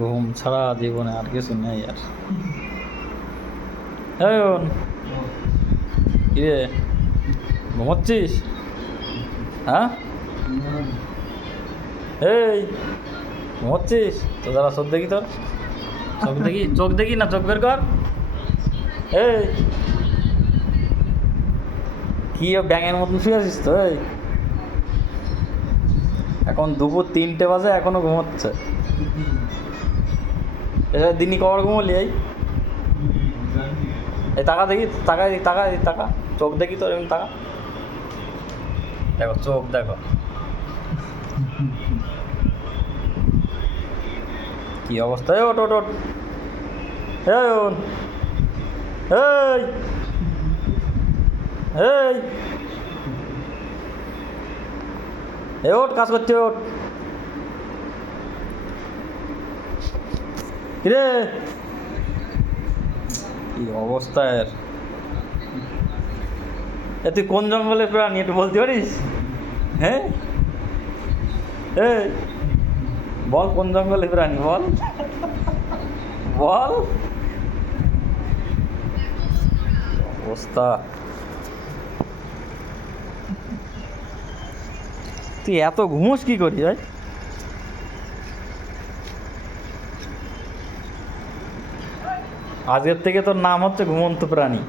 ঘুম ছাড়া জীবনে আর কিছু নেই আর। কিরে ঘুমোচ্ছিস? হ্যাঁ এই ঘুমোচ্ছিস তো? দাঁড়া চোখ দেখি, তোর চোখ দেখি, চোখ দেখি না, চোখ বের কর। এই কি ব্যাঙের মতন শুয়ে আছিস তো? এই এখন দুপুর 3টে বাজে এখনো ঘুমোচ্ছে। এবার দিনই কবার ঘুমোলি? এই টাকা দেখি, টাকা টাকা টাকা, চোখ দেখি তোর, এমনি টাকা, দেখো চোখ দেখো কি অবস্থা। ওট ওট ওট, এই এই এই ওট, কাজ করছে, ওট। কিরে কি অবস্থা এর? তুই কোন জঙ্গলের প্রাণী একটু বলতে পারিস? হ্যাঁ এই বল, কোন জঙ্গলের প্রাণী বল, বল। অবস্থা, তুই এত ঘুমোস কি করি ভাই? আজকের থেকে তোর নাম হচ্ছে ঘুমন্ত প্রাণী।